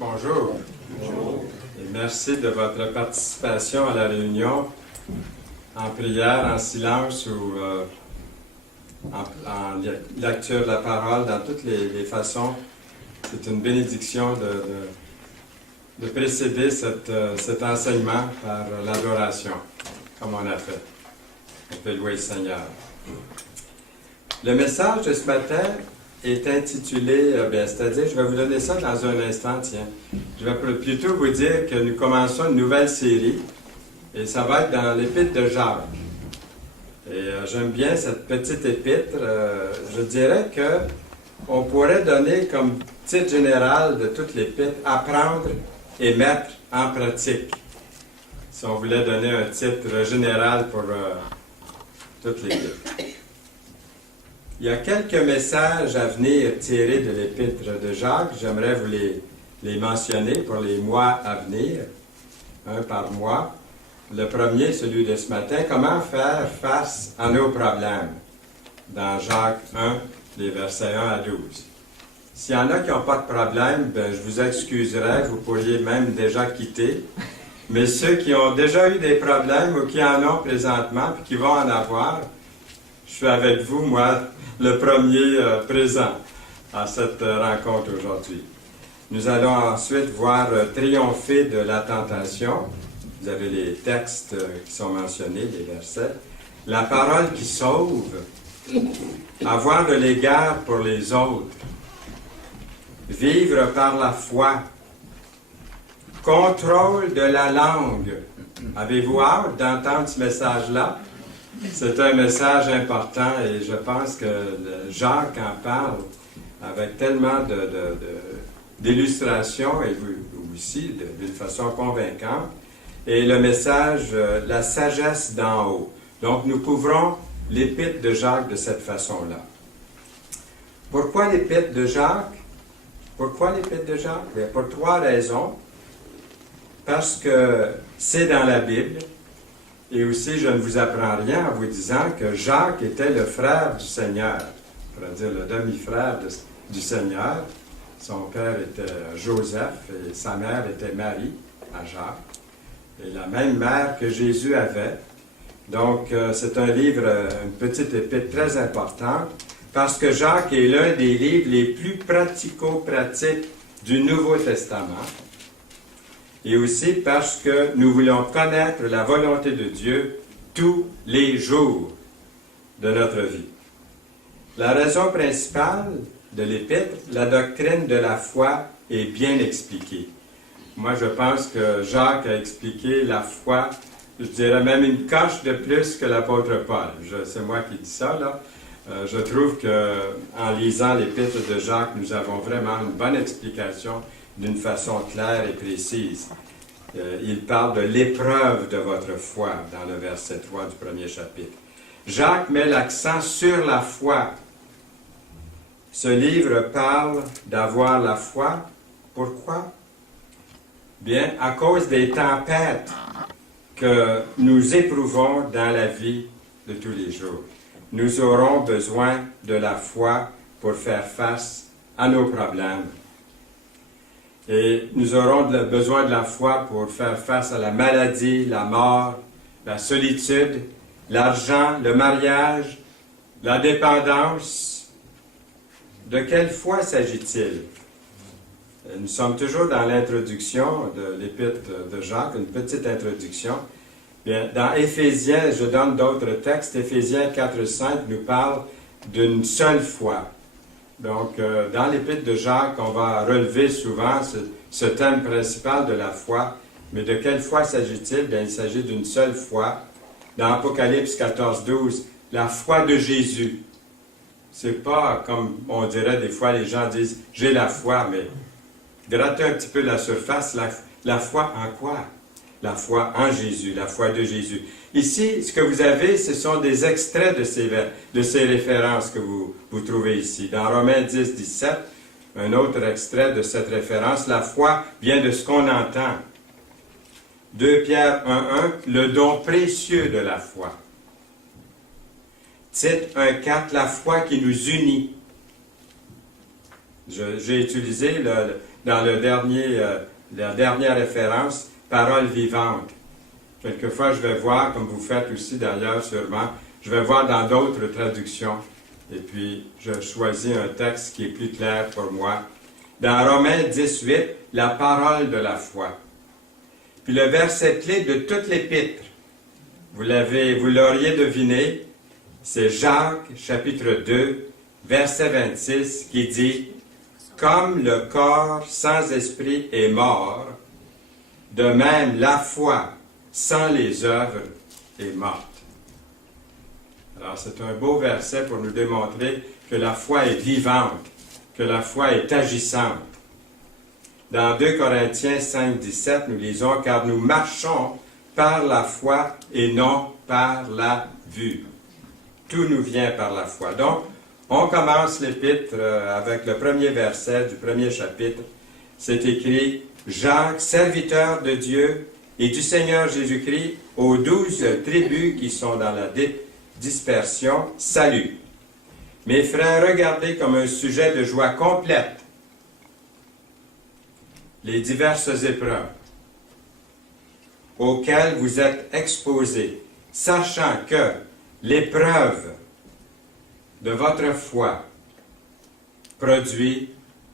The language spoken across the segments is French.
Bonjour. Et merci de votre participation à la réunion en prière, en silence ou en lecture de la parole, dans toutes les façons. C'est une bénédiction de précéder cet enseignement par l'adoration, comme on a fait. On peut louer le Seigneur. Le message de ce matin est intitulé, c'est-à-dire, je vais vous donner ça dans un instant, tiens. Je vais plutôt vous dire que nous commençons une nouvelle série, et ça va être dans l'épître de Jacques. Et j'aime bien cette petite épître. Je dirais que on pourrait donner comme titre général de toute l'épître « Apprendre et mettre en pratique ». Si on voulait donner un titre général pour toute l'épître. Il y a quelques messages à venir tirés de l'épître de Jacques. J'aimerais vous les mentionner pour les mois à venir, un par mois. Le premier, celui de ce matin, comment faire face à nos problèmes, dans Jacques 1, les versets 1 à 12. S'il y en a qui n'ont pas de problème, je vous excuserai, vous pourriez même déjà quitter. Mais ceux qui ont déjà eu des problèmes ou qui en ont présentement, puis qui vont en avoir, je suis avec vous, moi, le premier présent à cette rencontre aujourd'hui. Nous allons ensuite voir triompher de la tentation. Vous avez les textes qui sont mentionnés, les versets. La parole qui sauve. Avoir de l'égard pour les autres. Vivre par la foi. Contrôle de la langue. Avez-vous hâte d'entendre ce message-là? C'est un message important et je pense que Jacques en parle avec tellement d'illustrations et aussi d'une façon convaincante. Et le message, la sagesse d'en haut. Donc nous couvrons l'épître de Jacques de cette façon-là. Pourquoi l'épître de Jacques? Pourquoi l'épître de Jacques? Bien, pour trois raisons. Parce que c'est dans la Bible. Et aussi, je ne vous apprends rien en vous disant que Jacques était le frère du Seigneur. On pourrait dire le demi-frère du Seigneur. Son père était Joseph et sa mère était Marie, à Jacques. Et la même mère que Jésus avait. Donc, c'est un livre, une petite épître très importante, parce que Jacques est l'un des livres les plus pratico-pratiques du Nouveau Testament. Et aussi parce que nous voulons connaître la volonté de Dieu tous les jours de notre vie. La raison principale de l'épître, la doctrine de la foi, est bien expliquée. Moi, je pense que Jacques a expliqué la foi, je dirais même une coche de plus que l'apôtre Paul. C'est moi qui dis ça, là. Je trouve qu'en lisant l'épître de Jacques, nous avons vraiment une bonne explication d'une façon claire et précise. Il parle de l'épreuve de votre foi dans le verset 3 du premier chapitre. Jacques met l'accent sur la foi. Ce livre parle d'avoir la foi. Pourquoi? Bien, à cause des tempêtes que nous éprouvons dans la vie de tous les jours. Nous aurons besoin de la foi pour faire face à nos problèmes. Et nous aurons besoin de la foi pour faire face à la maladie, la mort, la solitude, l'argent, le mariage, la dépendance. De quelle foi s'agit-il? Nous sommes toujours dans l'introduction de l'épître de Jacques, une petite introduction. Bien, dans Éphésiens, je donne d'autres textes, Éphésiens 4-5 nous parle d'une seule foi. Donc, dans l'épître de Jacques, on va relever souvent ce thème principal de la foi. Mais de quelle foi s'agit-il? Bien, il s'agit d'une seule foi. Dans Apocalypse 14-12, la foi de Jésus. C'est pas comme on dirait des fois, les gens disent « j'ai la foi », mais grattez un petit peu la surface. La foi en quoi? La foi en Jésus, la foi de Jésus. Ici, ce que vous avez, ce sont des extraits de ces références que vous trouvez ici. Dans Romains 10-17, un autre extrait de cette référence, la foi vient de ce qu'on entend. 2 Pierre 1.1, le don précieux de la foi. Tite 1.4, la foi qui nous unit. J'ai utilisé dans la dernière référence, parole vivante. Quelquefois, je vais voir, comme vous faites aussi d'ailleurs sûrement, je vais voir dans d'autres traductions. Et puis, je choisis un texte qui est plus clair pour moi. Dans Romains 18, la parole de la foi. Puis le verset clé de toute l'épître, vous l'auriez deviné, c'est Jacques, chapitre 2, verset 26, qui dit « Comme le corps sans esprit est mort, de même la foi sans les œuvres est morte. » Alors c'est un beau verset pour nous démontrer que la foi est vivante, que la foi est agissante. Dans 2 Corinthiens 5, 17, nous lisons « Car nous marchons par la foi et non par la vue. » Tout nous vient par la foi. Donc, on commence l'épître avec le premier verset du premier chapitre. C'est écrit « Jacques, serviteur de Dieu et du Seigneur Jésus-Christ, aux 12 tribus qui sont dans la dispersion, salut. Mes frères, regardez comme un sujet de joie complète les diverses épreuves auxquelles vous êtes exposés, sachant que l'épreuve de votre foi produit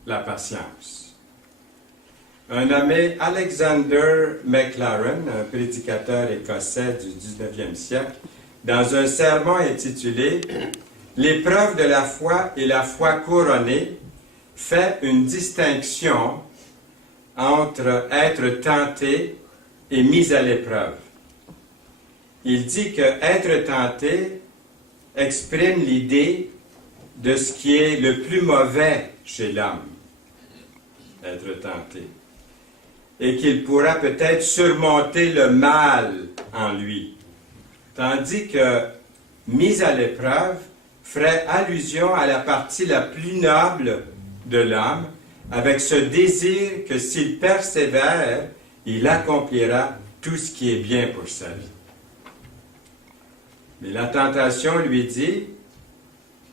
la patience. Un nommé Alexander Maclaren, un prédicateur écossais du 19e siècle, dans un sermon intitulé « L'épreuve de la foi et la foi couronnée », fait une distinction entre être tenté et mis à l'épreuve. Il dit que être tenté exprime l'idée de ce qui est le plus mauvais chez l'homme, être tenté, et qu'il pourra peut-être surmonter le mal en lui, tandis que mis à l'épreuve ferait allusion à la partie la plus noble de l'homme, avec ce désir que s'il persévère, il accomplira tout ce qui est bien pour sa vie. Mais la tentation lui dit,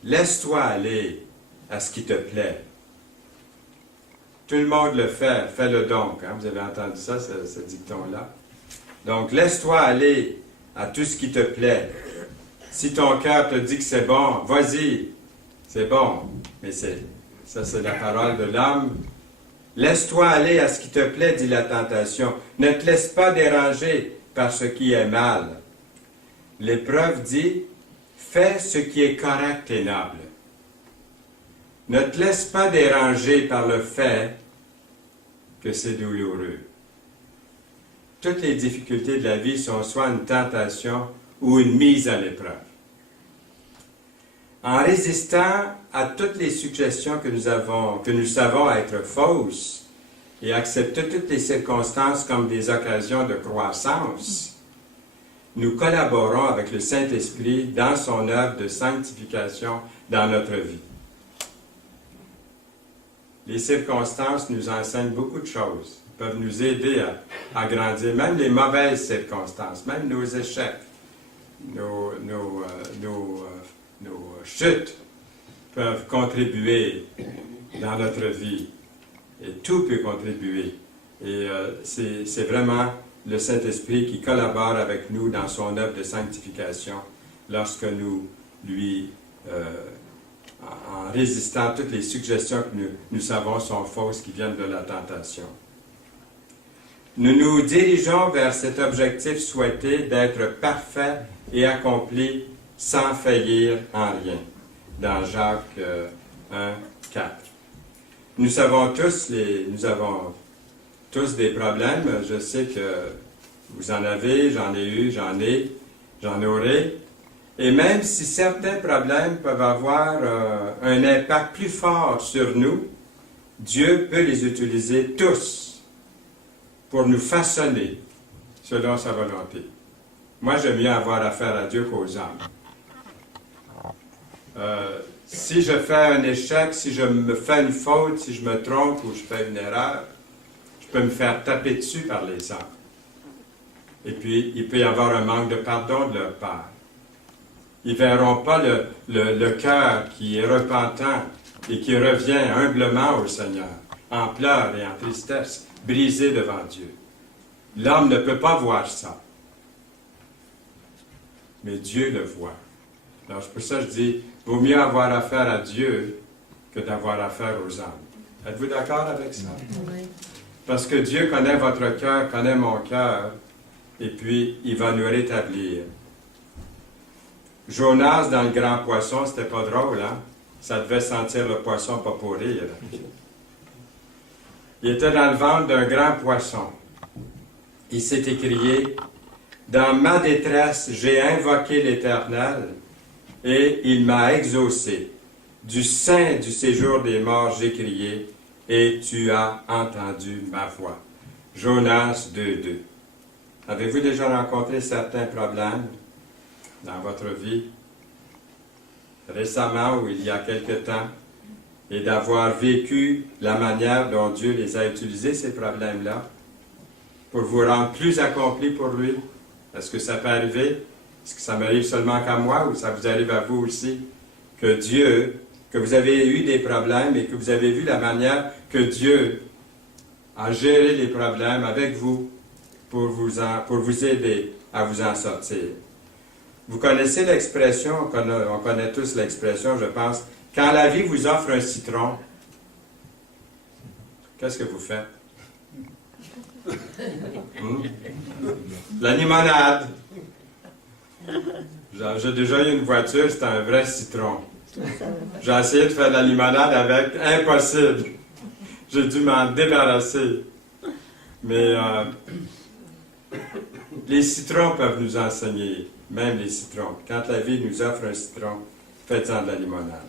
laisse-toi aller à ce qui te plaît. Tout le monde le fait, fais-le donc. Hein? Vous avez entendu ça, ce dicton-là. Donc, laisse-toi aller à tout ce qui te plaît. Si ton cœur te dit que c'est bon, vas-y, c'est bon. Mais ça, c'est la parole de l'homme. Laisse-toi aller à ce qui te plaît, dit la tentation. Ne te laisse pas déranger par ce qui est mal. L'épreuve dit, fais ce qui est correct et noble. Ne te laisse pas déranger par le fait que c'est douloureux. Toutes les difficultés de la vie sont soit une tentation ou une mise à l'épreuve. En résistant à toutes les suggestions que nous savons être fausses et accepter toutes les circonstances comme des occasions de croissance, nous collaborons avec le Saint-Esprit dans son œuvre de sanctification dans notre vie. Les circonstances nous enseignent beaucoup de choses, peuvent nous aider à grandir, même les mauvaises circonstances, même nos échecs, nos chutes peuvent contribuer dans notre vie. Et tout peut contribuer. Et c'est vraiment le Saint-Esprit qui collabore avec nous dans son œuvre de sanctification lorsque nous lui, en résistant à toutes les suggestions que nous savons sont fausses qui viennent de la tentation. Nous nous dirigeons vers cet objectif souhaité d'être parfait et accompli sans faillir en rien. Dans Jacques 1, 4. Nous avons tous des problèmes. Je sais que vous en avez, j'en ai eu, j'en aurai. Et même si certains problèmes peuvent avoir un impact plus fort sur nous, Dieu peut les utiliser tous pour nous façonner selon sa volonté. Moi, j'aime mieux avoir affaire à Dieu qu'aux hommes. Si je fais un échec, si je me fais une faute, si je me trompe ou je fais une erreur, je peux me faire taper dessus par les hommes. Et puis, il peut y avoir un manque de pardon de leur part. Ils ne verront pas le cœur qui est repentant et qui revient humblement au Seigneur. en pleurs et en tristesse, brisé devant Dieu. L'homme ne peut pas voir ça. Mais Dieu le voit. Alors, c'est pour ça que je dis, vaut mieux avoir affaire à Dieu que d'avoir affaire aux hommes. Êtes-vous d'accord avec ça? Oui. Parce que Dieu connaît votre cœur, connaît mon cœur, et puis il va nous rétablir. Jonas dans le grand poisson, c'était pas drôle, hein? Ça devait sentir le poisson pas pour rire. Il était dans le ventre d'un grand poisson. Il s'est écrié, « Dans ma détresse, j'ai invoqué l'Éternel, et il m'a exaucé. Du sein du séjour des morts, j'ai crié, et tu as entendu ma voix. » Jonas 2:2. Avez-vous déjà rencontré certains problèmes dans votre vie, récemment ou il y a quelque temps, et d'avoir vécu la manière dont Dieu les a utilisés, ces problèmes-là, pour vous rendre plus accomplis pour lui? Est-ce que ça peut arriver? Est-ce que ça m'arrive seulement qu'à moi ou ça vous arrive à vous aussi? Que Dieu, que vous avez eu des problèmes et que vous avez vu la manière que Dieu a géré les problèmes avec vous pour vous aider à vous en sortir. Vous connaissez l'expression, on connaît tous l'expression, je pense, quand la vie vous offre un citron, qu'est-ce que vous faites? La limonade. J'ai déjà eu une voiture, c'était un vrai citron. J'ai essayé de faire de la limonade avec, impossible. J'ai dû m'en débarrasser. Mais les citrons peuvent nous enseigner, même les citrons. Quand la vie nous offre un citron, faites-en de la limonade.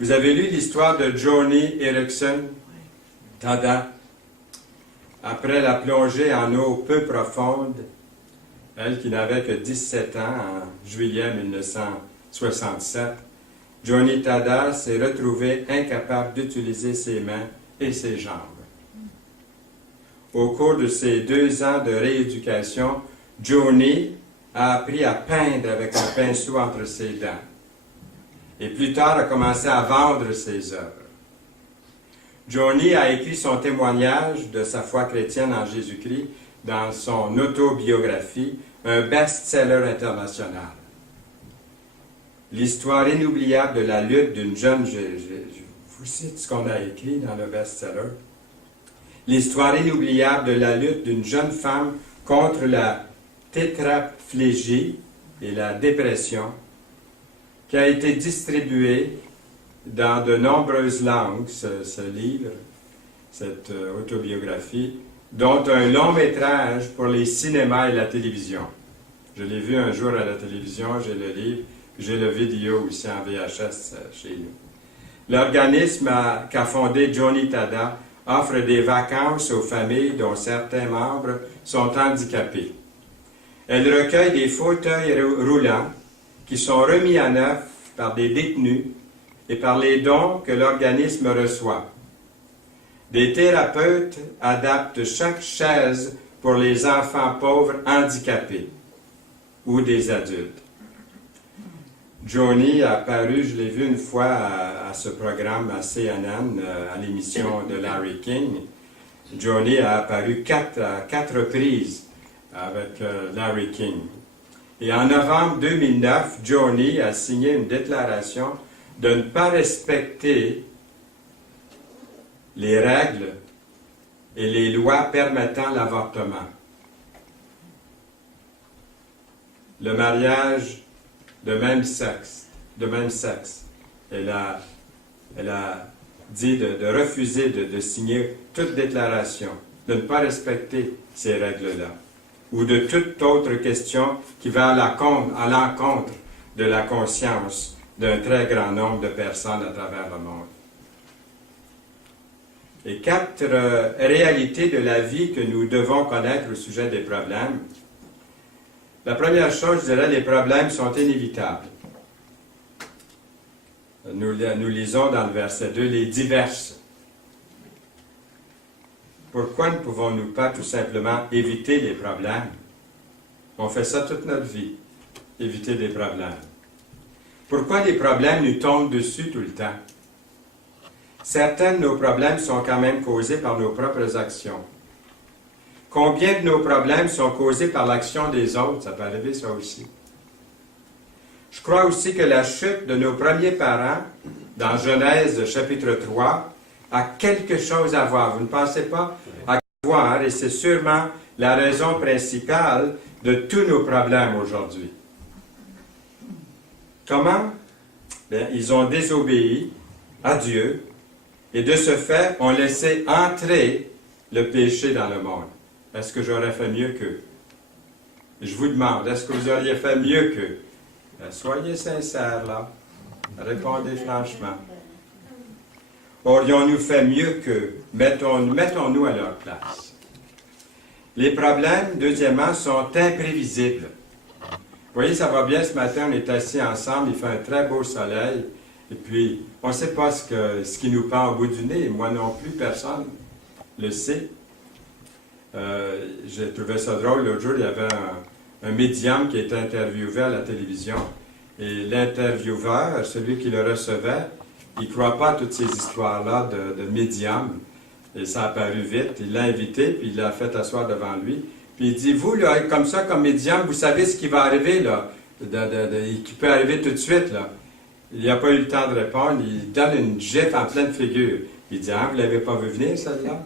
Vous avez lu l'histoire de Joni Eareckson Tada? Après la plongée en eau peu profonde, elle qui n'avait que 17 ans en juillet 1967, Joni Tada s'est retrouvée incapable d'utiliser ses mains et ses jambes. Au cours de ses 2 ans de rééducation, Joni a appris à peindre avec un pinceau entre ses dents. Et plus tard, a commencé à vendre ses œuvres. Joni a écrit son témoignage de sa foi chrétienne en Jésus-Christ dans son autobiographie, un best-seller international. L'histoire inoubliable de la lutte d'une jeune... Je vous cite ce qu'on a écrit dans le best-seller. L'histoire inoubliable de la lutte d'une jeune femme contre la tétraplégie et la dépression, qui a été distribué dans de nombreuses langues, ce livre, cette autobiographie, dont un long métrage pour les cinémas et la télévision. Je l'ai vu un jour à la télévision, j'ai le livre, j'ai le vidéo aussi en VHS chez nous. L'organisme qu'a fondé Joni Tada offre des vacances aux familles dont certains membres sont handicapés. Elle recueille des fauteuils roulants qui sont remis à neuf par des détenus et par les dons que l'organisme reçoit. Des thérapeutes adaptent chaque chaise pour les enfants pauvres handicapés ou des adultes. Joni a apparu, je l'ai vu une fois à ce programme à CNN, à l'émission de Larry King. Joni a apparu à quatre reprises avec Larry King. Et en novembre 2009, Joni a signé une déclaration de ne pas respecter les règles et les lois permettant l'avortement. Le mariage de même sexe. Elle a dit de refuser de signer toute déclaration, de ne pas respecter ces règles-là, ou de toute autre question qui va à l'encontre de la conscience d'un très grand nombre de personnes à travers le monde. Et 4 réalités de la vie que nous devons connaître au sujet des problèmes. La première chose, je dirais, les problèmes sont inévitables. Nous lisons dans le verset 2, les diverses. Pourquoi ne pouvons-nous pas tout simplement éviter les problèmes? On fait ça toute notre vie, éviter des problèmes. Pourquoi les problèmes nous tombent dessus tout le temps? Certains de nos problèmes sont quand même causés par nos propres actions. Combien de nos problèmes sont causés par l'action des autres? Ça peut arriver, ça aussi. Je crois aussi que la chute de nos premiers parents, dans Genèse chapitre 3, a quelque chose à voir. Vous ne pensez pas à voir, et c'est sûrement la raison principale de tous nos problèmes aujourd'hui. Comment? Bien, ils ont désobéi à Dieu, et de ce fait, ont laissé entrer le péché dans le monde. Est-ce que j'aurais fait mieux qu'eux? Je vous demande, est-ce que vous auriez fait mieux qu'eux? Ben, soyez sincères, là. Répondez franchement. Aurions-nous fait mieux qu'eux? Mettons-nous à leur place. Les problèmes, deuxièmement, sont imprévisibles. Vous voyez, ça va bien ce matin, on est assis ensemble, il fait un très beau soleil, et puis on ne sait pas ce qui nous pend au bout du nez, moi non plus, personne le sait. J'ai trouvé ça drôle, l'autre jour, il y avait un médium qui était interviewé à la télévision, et l'intervieweur, celui qui le recevait, il ne croit pas à toutes ces histoires-là de médium, et ça a apparu vite, il l'a invité, puis il l'a fait asseoir devant lui, puis il dit, vous, là, comme ça, comme médium, vous savez ce qui va arriver, là, qui peut arriver tout de suite, là. Il n'a pas eu le temps de répondre, il donne une gifle en pleine figure. Il dit, ah, vous ne l'avez pas vu venir, celle-là?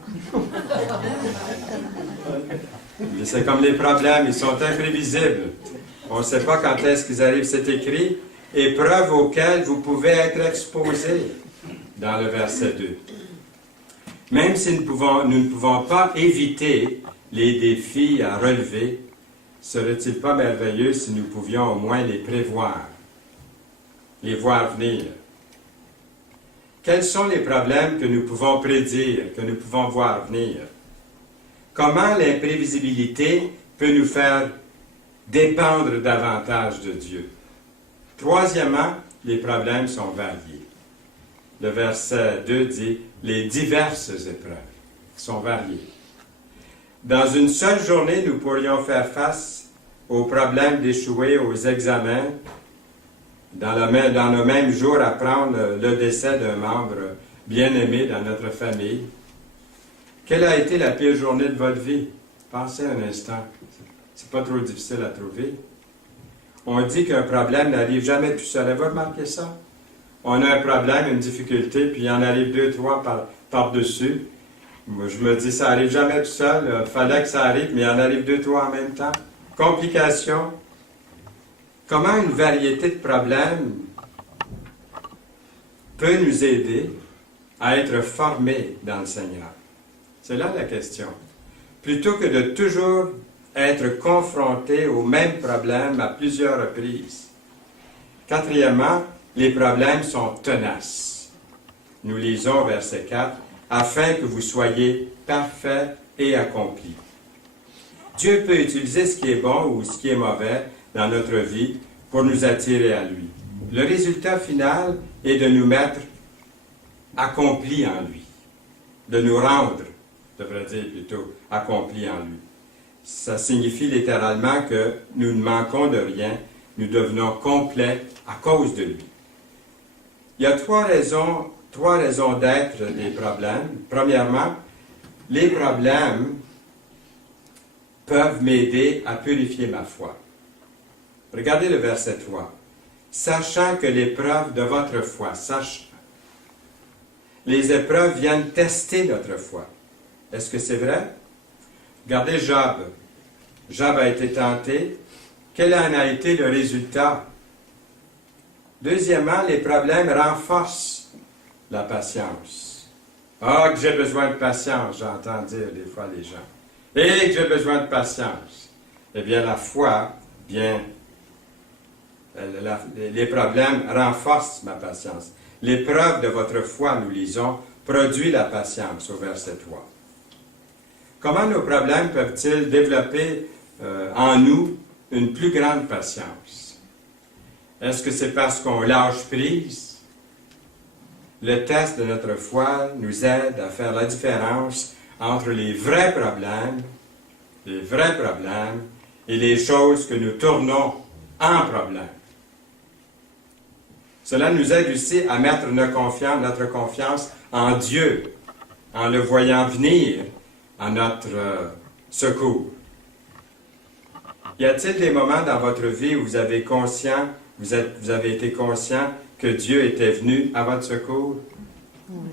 C'est comme les problèmes, ils sont imprévisibles. On ne sait pas quand est-ce qu'ils arrivent. C'est écrit, épreuves auxquelles vous pouvez être exposés, dans le verset 2. Même si nous ne pouvons pas éviter les défis à relever, serait-il pas merveilleux si nous pouvions au moins les prévoir, les voir venir? Quels sont les problèmes que nous pouvons prédire, que nous pouvons voir venir? Comment l'imprévisibilité peut nous faire dépendre davantage de Dieu? Troisièmement, les problèmes sont variés. Le verset 2 dit « les diverses épreuves » sont variées. Dans une seule journée, nous pourrions faire face au problème d'échouer aux examens, dans le même jour apprendre le décès d'un membre bien-aimé dans notre famille. Quelle a été la pire journée de votre vie? Pensez un instant. C'est pas trop difficile à trouver. On dit qu'un problème n'arrive jamais tout seul. Avez-vous remarqué ça? On a un problème, une difficulté, puis il en arrive 2, 3 par-dessus. Moi, je me dis, ça n'arrive jamais tout seul. Il fallait que ça arrive, mais il en arrive 2, 3 en même temps. Complications. Comment une variété de problèmes peut nous aider à être formés dans le Seigneur? C'est là la question. Plutôt que de toujours être confronté aux mêmes problèmes à plusieurs reprises. Quatrièmement, les problèmes sont tenaces. Nous lisons verset 4, « Afin que vous soyez parfaits et accomplis. » Dieu peut utiliser ce qui est bon ou ce qui est mauvais dans notre vie pour nous attirer à lui. Le résultat final est de nous mettre accomplis en lui, de nous rendre, je devrais dire plutôt, accomplis en lui. Ça signifie littéralement que nous ne manquons de rien, nous devenons complets à cause de lui. Il y a trois raisons d'être des problèmes. Premièrement, les problèmes peuvent m'aider à purifier ma foi. Regardez le verset 3. « Sachant que l'épreuve de votre foi, sachant. » Les épreuves viennent tester notre foi. Est-ce que c'est vrai? Regardez Job. Job a été tenté. Quel en a été le résultat? Deuxièmement, les problèmes renforcent la patience. « Ah, que j'ai besoin de patience », j'entends dire des fois les gens. « Et que j'ai besoin de patience. » Eh bien, la foi, les problèmes renforcent ma patience. L'épreuve de votre foi, nous lisons, produit la patience au verset 3. Comment nos problèmes peuvent-ils développer en nous une plus grande patience? Est-ce que c'est parce qu'on lâche prise? Le test de notre foi nous aide à faire la différence entre les vrais problèmes et les choses que nous tournons en problème. Cela nous aide aussi à mettre notre confiance en Dieu, en le voyant venir à notre secours. Y a-t-il des moments dans votre vie où vous avez été conscient que Dieu était venu à votre secours? Oui.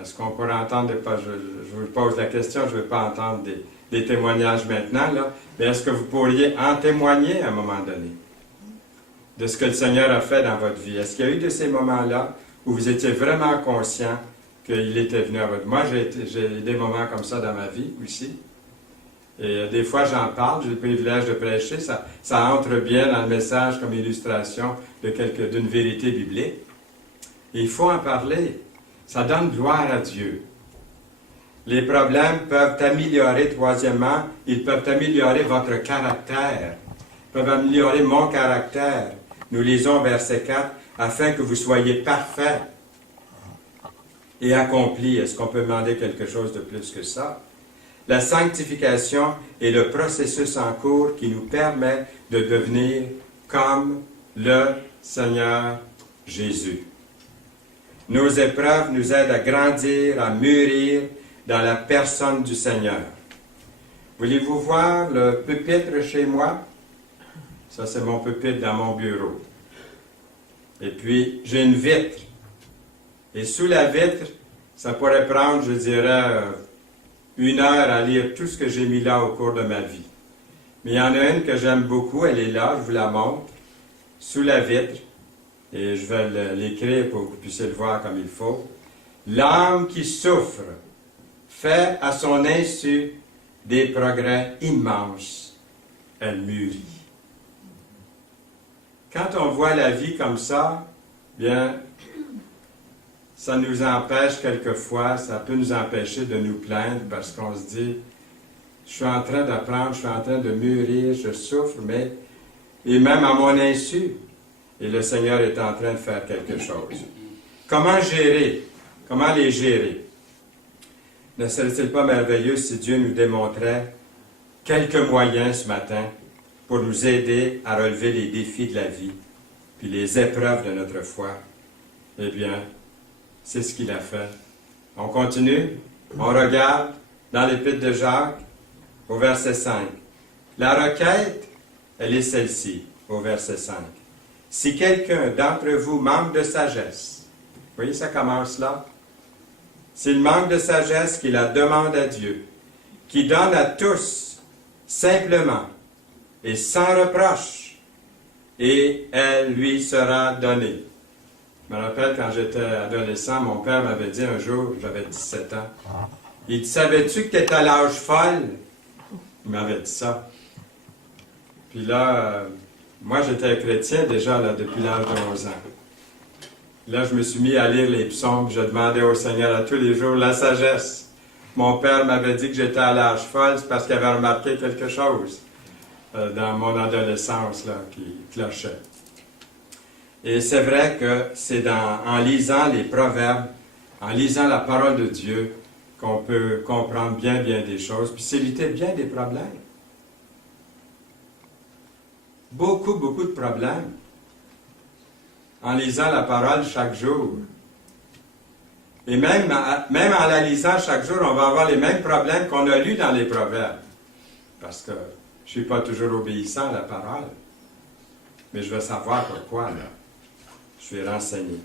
Est-ce qu'on pourrait entendre, je vous pose la question, je ne veux pas entendre des témoignages maintenant, là, mais est-ce que vous pourriez en témoigner à un moment donné de ce que le Seigneur a fait dans votre vie? Est-ce qu'il y a eu de ces moments-là où vous étiez vraiment conscient qu'il était venu à votre vie? Moi, j'ai des moments comme ça dans ma vie aussi. Et des fois, j'en parle, j'ai le privilège de prêcher, ça entre bien dans le message comme illustration d'une vérité biblique. Et il faut en parler. Ça donne gloire à Dieu. Les problèmes peuvent améliorer, troisièmement, ils peuvent améliorer votre caractère. Ils peuvent améliorer mon caractère. Nous lisons verset 4, afin que vous soyez parfaits et accomplis. Est-ce qu'on peut demander quelque chose de plus que ça? La sanctification est le processus en cours qui nous permet de devenir comme le Seigneur Jésus. Nos épreuves nous aident à grandir, à mûrir dans la personne du Seigneur. Voulez-vous voir le pupitre chez moi? Ça, c'est mon pupitre dans mon bureau. Et puis, j'ai une vitre. Et sous la vitre, ça pourrait prendre, je dirais, 1 heure à lire tout ce que j'ai mis là au cours de ma vie. Mais il y en a une que j'aime beaucoup, elle est là, je vous la montre, sous la vitre, et je vais l'écrire pour que vous puissiez le voir comme il faut. L'âme qui souffre fait à son insu des progrès immenses. Elle mûrit. Quand on voit la vie comme ça, bien, ça nous empêche quelquefois, ça peut nous empêcher de nous plaindre parce qu'on se dit, je suis en train d'apprendre, je suis en train de mûrir, je souffre, et même à mon insu, et le Seigneur est en train de faire quelque chose. Comment gérer? Comment les gérer? Ne serait-il pas merveilleux si Dieu nous démontrait quelques moyens ce matin pour nous aider à relever les défis de la vie, puis les épreuves de notre foi? Eh bien, c'est ce qu'il a fait. On continue, on regarde dans l'Épître de Jacques, au verset 5. La requête, elle est celle-ci, au verset 5. Si quelqu'un d'entre vous manque de sagesse, vous voyez, ça commence là. S'il manque de sagesse, qu'il la demande à Dieu, qui donne à tous, simplement, et sans reproche, et elle lui sera donnée. Je me rappelle quand j'étais adolescent, mon père m'avait dit un jour, j'avais 17 ans, il dit, savais-tu que tu étais à l'âge folle? Il m'avait dit ça. Puis là, moi j'étais chrétien déjà là, depuis l'âge de 11 ans. Là, je me suis mis à lire les psaumes, je demandais au Seigneur à tous les jours la sagesse. Mon père m'avait dit que j'étais à l'âge folle, c'est parce qu'il avait remarqué quelque chose dans mon adolescence là, qui clochait. Et c'est vrai que c'est en lisant les proverbes, en lisant la parole de Dieu, qu'on peut comprendre bien des choses, puis s'éviter bien des problèmes. Beaucoup de problèmes. En lisant la parole chaque jour. Et même en la lisant chaque jour, on va avoir les mêmes problèmes qu'on a lus dans les proverbes. Parce que je ne suis pas toujours obéissant à la parole. Mais je veux savoir pourquoi, là. Je suis renseigné.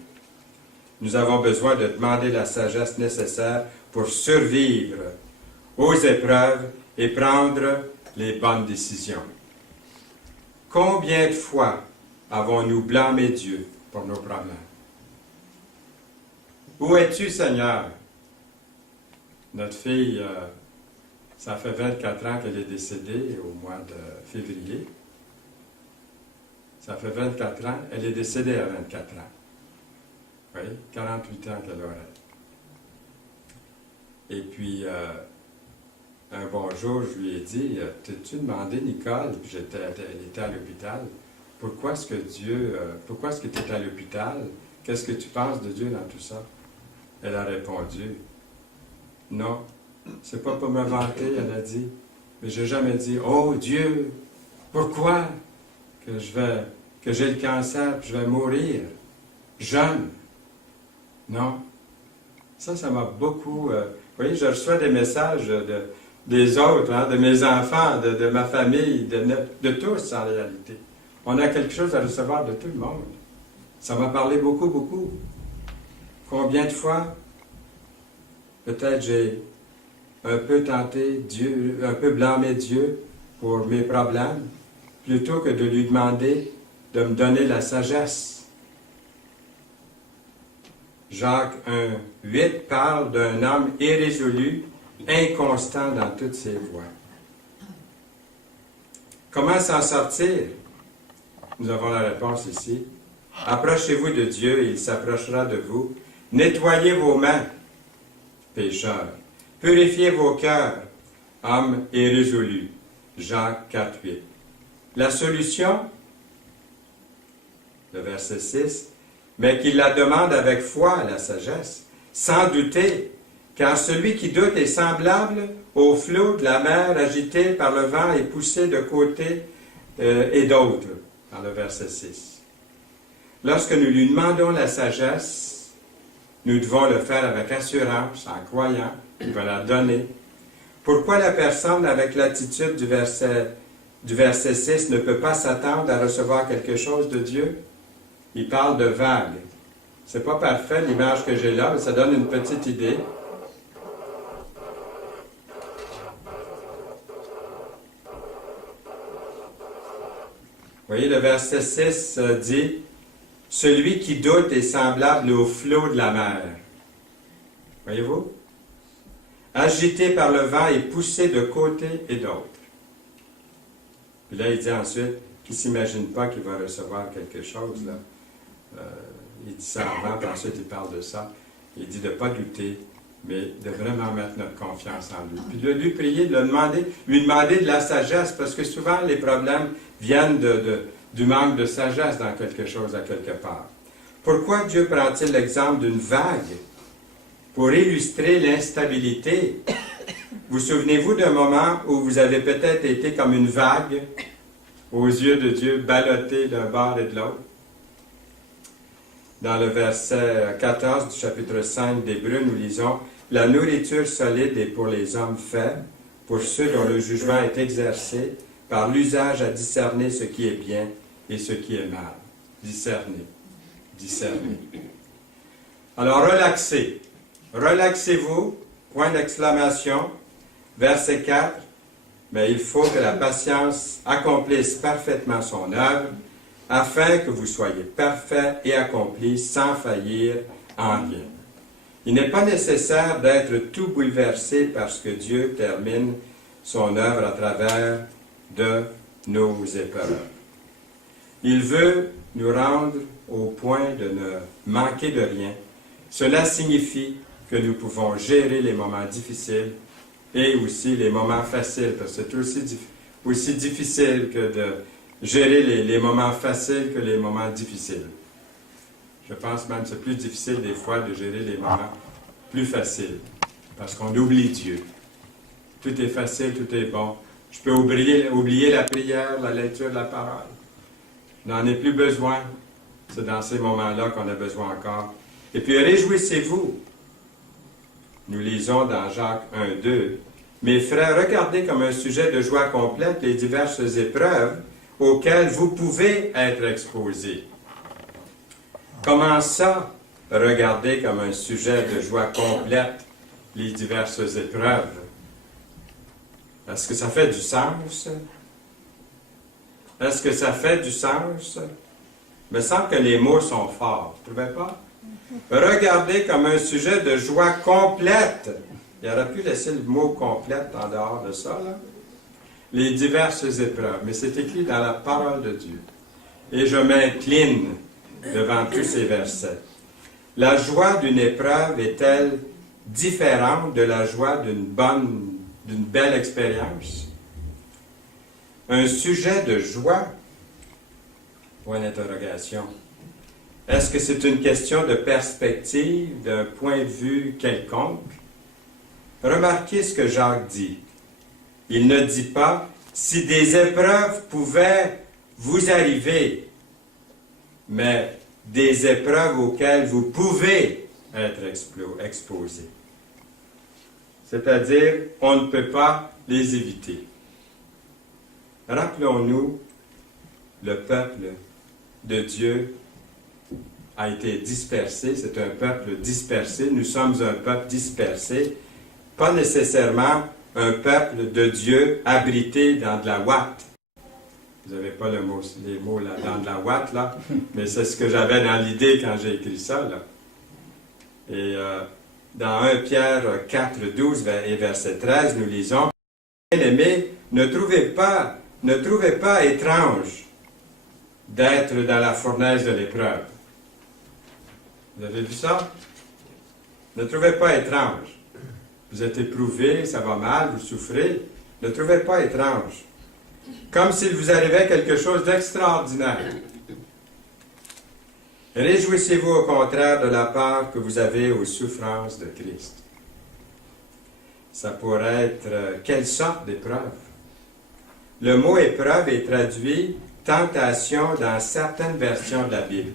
Nous avons besoin de demander la sagesse nécessaire pour survivre aux épreuves et prendre les bonnes décisions. Combien de fois avons-nous blâmé Dieu pour nos problèmes? Où es-tu, Seigneur? Notre fille, ça fait 24 ans qu'elle est décédée au mois de février. Ça fait 24 ans. Elle est décédée à 24 ans. Oui, 48 ans qu'elle aurait. Et puis, un bon jour, je lui ai dit, t'as-tu demandé, Nicole, puis elle était à l'hôpital, pourquoi est-ce que tu es à l'hôpital? Qu'est-ce que tu penses de Dieu dans tout ça? Elle a répondu, non, c'est pas pour me vanter, elle a dit, mais je n'ai jamais dit, oh Dieu, pourquoi que j'ai le cancer, puis je vais mourir? jeune. Non. Ça m'a beaucoup... vous voyez, je reçois des messages des autres, hein, de mes enfants, de ma famille, de tous en réalité. On a quelque chose à recevoir de tout le monde. Ça m'a parlé beaucoup, beaucoup. Combien de fois, peut-être j'ai un peu tenté Dieu, un peu blâmé Dieu pour mes problèmes, plutôt que de lui demander de me donner la sagesse. Jacques 1,8 parle d'un homme irrésolu, inconstant dans toutes ses voies. Comment s'en sortir? Nous avons la réponse ici. Approchez-vous de Dieu et il s'approchera de vous. Nettoyez vos mains, pécheurs. Purifiez vos cœurs, hommes irrésolus. Jacques 4,8. La solution, le verset 6, mais qu'il la demande avec foi à la sagesse, sans douter, car celui qui doute est semblable au flot de la mer agité par le vent et poussé de côté et d'autre, dans le verset 6. Lorsque nous lui demandons la sagesse, nous devons le faire avec assurance, en croyant qu'il va la donner. Pourquoi la personne, avec l'attitude du verset 6, ne peut pas s'attendre à recevoir quelque chose de Dieu? Il parle de vague. C'est pas parfait l'image que j'ai là, mais ça donne une petite idée. Vous voyez, le verset 6 dit « Celui qui doute est semblable au flot de la mer. » Voyez-vous? Agité par le vent et poussé de côté et d'autre. Puis là, il dit ensuite qu'il ne s'imagine pas qu'il va recevoir quelque chose. Là. Il dit ça avant, puis ensuite il parle de ça. Il dit de ne pas douter, mais de vraiment mettre notre confiance en lui. Puis de lui prier, de lui demander de la sagesse, parce que souvent les problèmes viennent du manque de sagesse dans quelque chose à quelque part. Pourquoi Dieu prend-il l'exemple d'une vague? Pour illustrer l'instabilité. Vous souvenez-vous d'un moment où vous avez peut-être été comme une vague aux yeux de Dieu, ballotté d'un bord et de l'autre? Dans le verset 14 du chapitre 5 d'Hébreux, nous lisons « La nourriture solide est pour les hommes faibles, pour ceux dont le jugement est exercé par l'usage à discerner ce qui est bien et ce qui est mal. » Discerner. Discerner. Alors, relaxez. Relaxez-vous, point d'exclamation, verset 4, mais il faut que la patience accomplisse parfaitement son œuvre, afin que vous soyez parfaits et accomplis sans faillir en rien. Il n'est pas nécessaire d'être tout bouleversé parce que Dieu termine son œuvre à travers de nos épreuves. Il veut nous rendre au point de ne manquer de rien. Cela signifie que nous pouvons gérer les moments difficiles et aussi les moments faciles, parce que c'est aussi difficile que de gérer les moments faciles que les moments difficiles. Je pense même que c'est plus difficile des fois de gérer les moments plus faciles, parce qu'on oublie Dieu. Tout est facile, tout est bon. Je peux oublier la prière, la lecture de la parole. Je n'en ai plus besoin. C'est dans ces moments-là qu'on a besoin encore. Et puis, réjouissez-vous. Nous lisons dans Jacques 1,2. Mes frères, regardez comme un sujet de joie complète les diverses épreuves auxquelles vous pouvez être exposés. Comment ça, regarder comme un sujet de joie complète les diverses épreuves? Est-ce que ça fait du sens? Est-ce que ça fait du sens? Il me semble que les mots sont forts, vous ne trouvez pas? Regardez comme un sujet de joie complète. Il aurait pu laisser le mot complète en dehors de ça, là. Les diverses épreuves. Mais c'est écrit dans la parole de Dieu. Et je m'incline devant tous ces versets. La joie d'une épreuve est-elle différente de la joie d'une belle expérience? Un sujet de joie? Point d'interrogation. Est-ce que c'est une question de perspective, d'un point de vue quelconque? Remarquez ce que Jacques dit. Il ne dit pas « si des épreuves pouvaient vous arriver », mais des épreuves auxquelles vous pouvez être exposés. C'est-à-dire, on ne peut pas les éviter. Rappelons-nous, le peuple de Dieu a été dispersé, c'est un peuple dispersé, nous sommes un peuple dispersé, pas nécessairement un peuple de Dieu abrité dans de la ouate. Vous n'avez pas les mots là, dans de la ouate, là, mais c'est ce que j'avais dans l'idée quand j'ai écrit ça, là. Et dans 1 Pierre 4, 12 et verset 13, nous lisons, « Bien-aimés, ne trouvez pas étrange d'être dans la fournaise de l'épreuve. » Vous avez vu ça? Ne trouvez pas étrange. Vous êtes éprouvé, ça va mal, vous souffrez. Ne trouvez pas étrange. Comme s'il vous arrivait quelque chose d'extraordinaire. Réjouissez-vous au contraire de la part que vous avez aux souffrances de Christ. Ça pourrait être quelle sorte d'épreuve? Le mot épreuve est traduit tentation dans certaines versions de la Bible.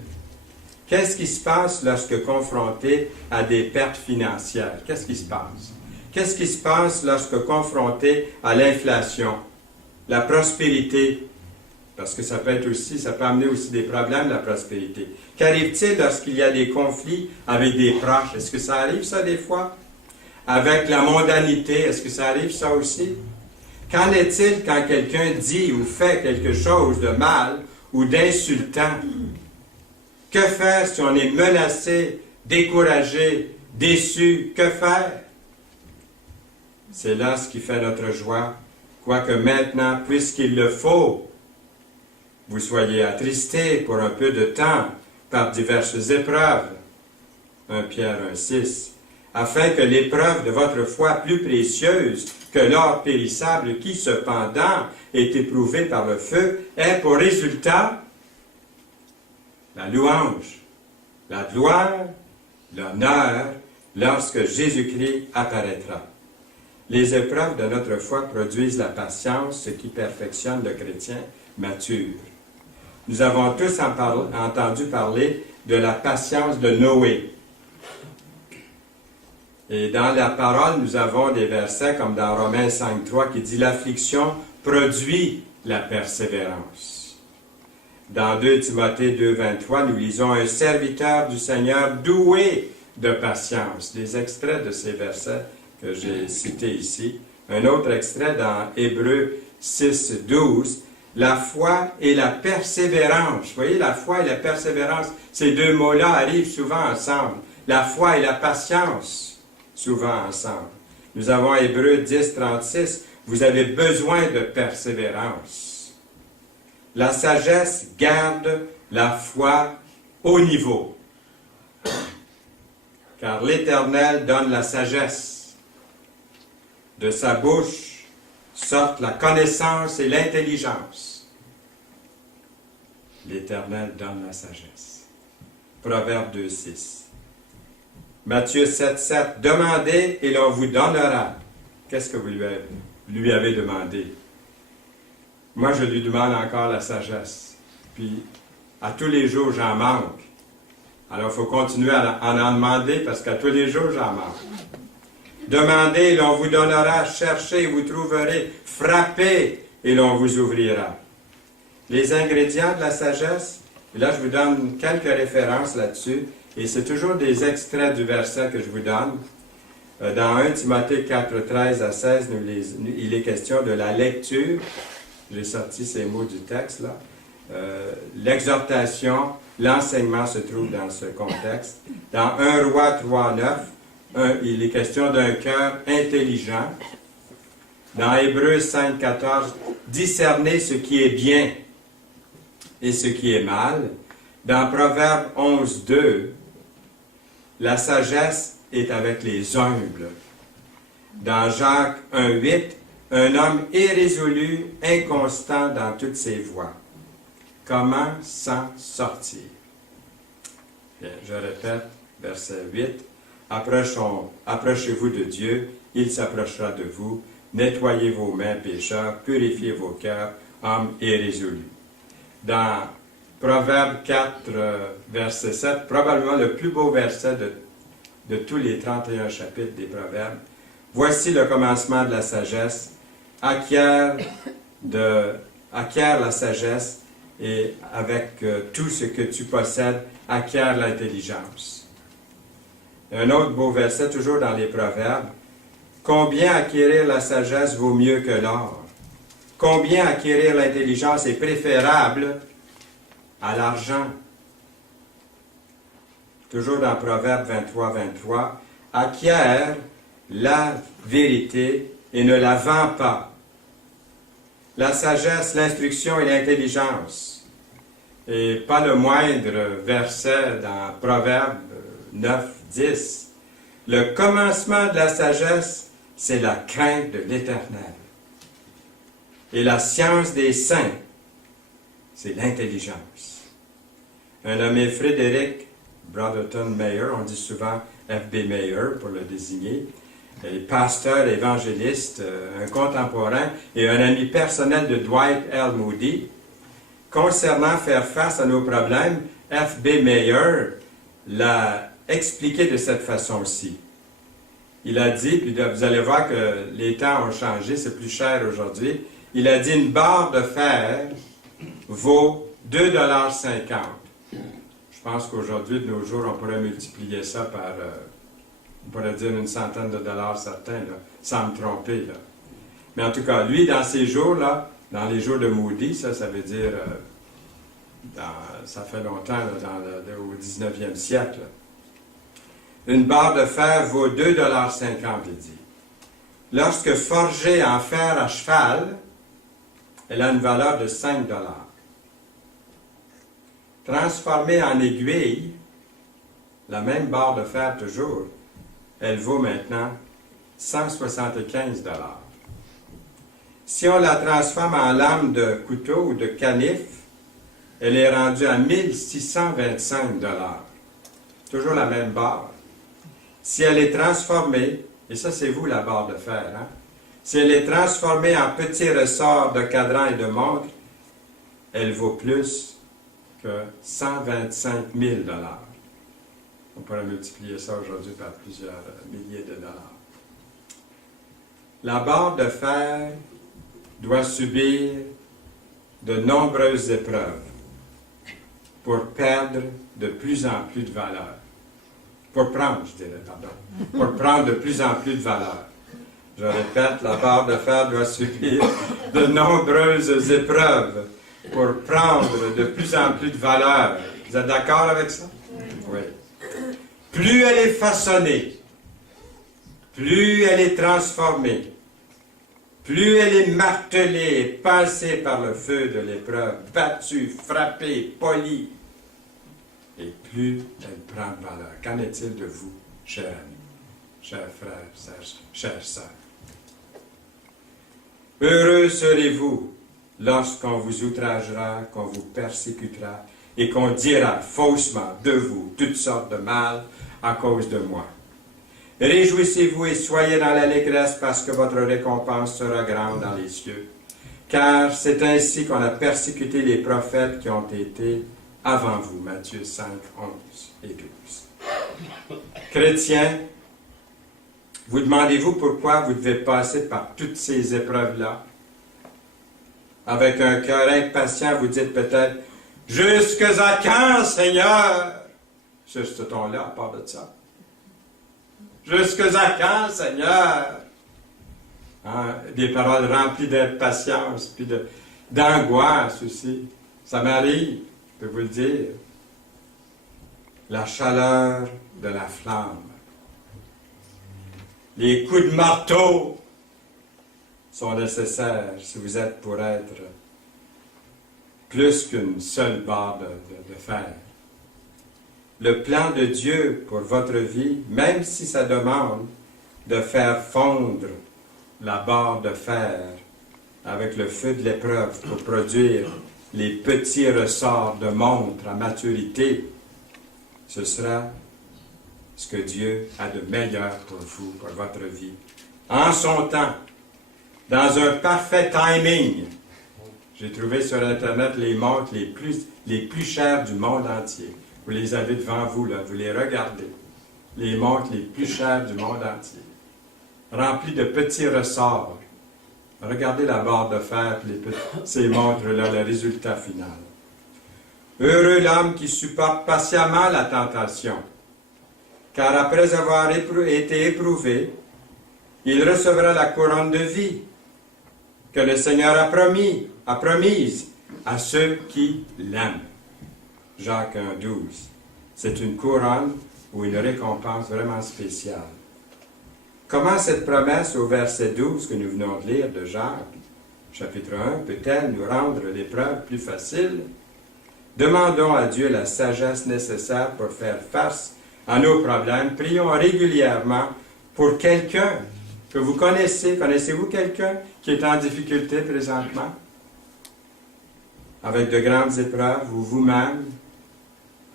Qu'est-ce qui se passe lorsque confronté à des pertes financières? Qu'est-ce qui se passe? Qu'est-ce qui se passe lorsque confronté à l'inflation, la prospérité? Parce que ça peut amener aussi des problèmes, la prospérité. Qu'arrive-t-il lorsqu'il y a des conflits avec des proches? Est-ce que ça arrive, ça, des fois? Avec la mondanité, est-ce que ça arrive, ça aussi? Qu'en est-il quand quelqu'un dit ou fait quelque chose de mal ou d'insultant? Que faire si on est menacé, découragé, déçu? Que faire? C'est là ce qui fait notre joie, quoique maintenant, puisqu'il le faut, vous soyez attristés pour un peu de temps par diverses épreuves. 1 Pierre 1,6. Afin que l'épreuve de votre foi plus précieuse que l'or périssable qui, cependant, est éprouvé par le feu, ait pour résultat la louange, la gloire, l'honneur, lorsque Jésus-Christ apparaîtra. Les épreuves de notre foi produisent la patience, ce qui perfectionne le chrétien mature. Nous avons tous entendu parler de la patience de Noé. Et dans la parole, nous avons des versets comme dans Romains 5.3 qui dit « L'affliction produit la persévérance ». Dans 2 Timothée 2.23, nous lisons « Un serviteur du Seigneur doué de patience ». Des extraits de ces versets que j'ai cités ici. Un autre extrait dans Hébreux 6.12. La foi et la persévérance. Vous voyez, la foi et la persévérance, ces deux mots-là arrivent souvent ensemble. La foi et la patience, souvent ensemble. Nous avons Hébreux 10.36. Vous avez besoin de persévérance. La sagesse garde la foi au niveau. Car l'Éternel donne la sagesse. De sa bouche sortent la connaissance et l'intelligence. L'Éternel donne la sagesse. Proverbe 2.6. Matthieu 7.7. Demandez et l'on vous donnera. Qu'est-ce que vous lui avez demandé? Moi, je lui demande encore la sagesse. Puis, à tous les jours, j'en manque. Alors, il faut continuer à en demander parce qu'à tous les jours, j'en manque. Demandez et l'on vous donnera. Cherchez et vous trouverez. Frappez et l'on vous ouvrira. Les ingrédients de la sagesse, et là, je vous donne quelques références là-dessus. Et c'est toujours des extraits du verset que je vous donne. Dans 1 Timothée 4, 13 à 16, il est question de la lecture. J'ai sorti ces mots du texte, là. L'exhortation, l'enseignement se trouve dans ce contexte. Dans 1 Roi 3, 9, il est question d'un cœur intelligent. Dans Hébreux 5, 14, discerner ce qui est bien et ce qui est mal. Dans Proverbe 11, 2, la sagesse est avec les humbles. Dans Jacques 1, 8, un homme irrésolu, inconstant dans toutes ses voies. Comment s'en sortir? Bien, je répète, verset 8. Approchez-vous de Dieu, il s'approchera de vous. Nettoyez vos mains, pécheurs, purifiez vos cœurs, hommes irrésolus. Dans Proverbe 4, verset 7, probablement le plus beau verset de tous les 31 chapitres des Proverbes. Voici le commencement de la sagesse. Acquiert la sagesse et avec tout ce que tu possèdes, acquiert l'intelligence. Un autre beau verset, toujours dans les Proverbes. Combien acquérir la sagesse vaut mieux que l'or? Combien acquérir l'intelligence est préférable à l'argent? Toujours dans Proverbe 23, 23. Acquiert la vérité et ne la vends pas. La sagesse, l'instruction et l'intelligence. Et pas le moindre verset dans Proverbe 9, 10. Le commencement de la sagesse, c'est la crainte de l'Éternel. Et la science des saints, c'est l'intelligence. Un nommé Frédéric Brotherton Mayer, on dit souvent F.B. Mayer pour le désigner, est pasteur, évangéliste, un contemporain et un ami personnel de Dwight L. Moody. Concernant faire face à nos problèmes, F.B. Mayer l'a expliqué de cette façon-ci. Il a dit, puis vous allez voir que les temps ont changé, c'est plus cher aujourd'hui, il a dit une barre de fer vaut 2,50 $. Je pense qu'aujourd'hui, de nos jours, on pourrait multiplier ça par, on pourrait dire une centaine de dollars certains, là, sans me tromper. Là. Mais en tout cas, lui, dans ces jours-là, dans les jours de Moody, ça veut dire, ça fait longtemps, là, au 19e siècle. Une barre de fer vaut 2,50 $, il dit. Lorsque forgée en fer à cheval, elle a une valeur de 5 $. Transformée en aiguille, la même barre de fer toujours, elle vaut maintenant 175 $. Si on la transforme en lame de couteau ou de canif, elle est rendue à 1625 $. Toujours la même barre. Si elle est transformée, et ça c'est vous la barre de fer, hein? Si elle est transformée en petits ressorts de cadrans et de montres, elle vaut plus que 125 000 $. On pourrait multiplier ça aujourd'hui par plusieurs milliers de dollars. La barre de fer doit subir de nombreuses épreuves pour perdre de plus en plus de valeur. Pour prendre, je dirais, pardon. Pour prendre de plus en plus de valeur. Je répète, la barre de fer doit subir de nombreuses épreuves pour prendre de plus en plus de valeur. Vous êtes d'accord avec ça? Oui. Plus elle est façonnée, plus elle est transformée, plus elle est martelée, passée par le feu de l'épreuve, battue, frappée, polie, et plus elle prend de valeur. Qu'en est-il de vous, chers amis, chers frères, chères sœurs? Heureux serez-vous lorsqu'on vous outragera, qu'on vous persécutera, et qu'on dira faussement de vous toutes sortes de mal à cause de moi. Réjouissez-vous et soyez dans l'allégresse parce que votre récompense sera grande dans les cieux. Car c'est ainsi qu'on a persécuté les prophètes qui ont été avant vous. Matthieu 5, 11 et 12. Chrétiens, vous demandez-vous pourquoi vous devez passer par toutes ces épreuves-là? Avec un cœur impatient, vous dites peut-être « Jusque à quand, Seigneur? » Sur ce ton-là, à part de ça. « Jusque à quand, Seigneur? » Hein, des paroles remplies d'impatience, puis d'angoisse aussi. Ça m'arrive, je peux vous le dire. La chaleur de la flamme. Les coups de marteau sont nécessaires si vous êtes pour être plus qu'une seule barre de fer. Le plan de Dieu pour votre vie, même si ça demande de faire fondre la barre de fer avec le feu de l'épreuve pour produire les petits ressorts de montre à maturité, ce sera ce que Dieu a de meilleur pour vous, pour votre vie. En son temps, dans un parfait timing, J'ai trouvé sur Internet les montres les plus chères du monde entier. Vous les avez devant vous, là, vous les regardez. Les montres les plus chères du monde entier. Remplies de petits ressorts. Regardez la barre de fer, ces montres-là, le résultat final. Heureux l'homme qui supporte patiemment la tentation, car après avoir été éprouvé, il recevra la couronne de vie que le Seigneur a promise à ceux qui l'aiment. Jacques 1,12. C'est une couronne ou une récompense vraiment spéciale. Comment cette promesse au verset 12 que nous venons de lire de Jacques, chapitre 1, peut-elle nous rendre l'épreuve plus facile? Demandons à Dieu la sagesse nécessaire pour faire face à nos problèmes. Prions régulièrement pour quelqu'un que vous connaissez. Connaissez-vous quelqu'un qui est en difficulté présentement? Avec de grandes épreuves, ou vous-même,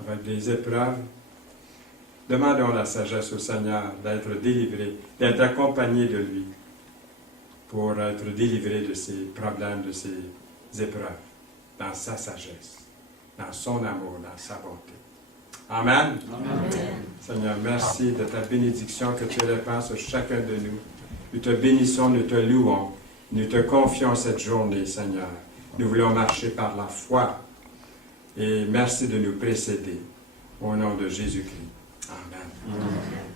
avec des épreuves? Demandons la sagesse au Seigneur d'être délivré, d'être accompagné de lui pour être délivré de ces problèmes, de ces épreuves, dans sa sagesse, dans son amour, dans sa bonté. Amen. Amen. Seigneur, merci de ta bénédiction que tu répands sur chacun de nous. Nous te bénissons, nous te louons, nous te confions cette journée, Seigneur. Nous voulons marcher par la foi et merci de nous précéder. Au nom de Jésus-Christ. Amen. Amen.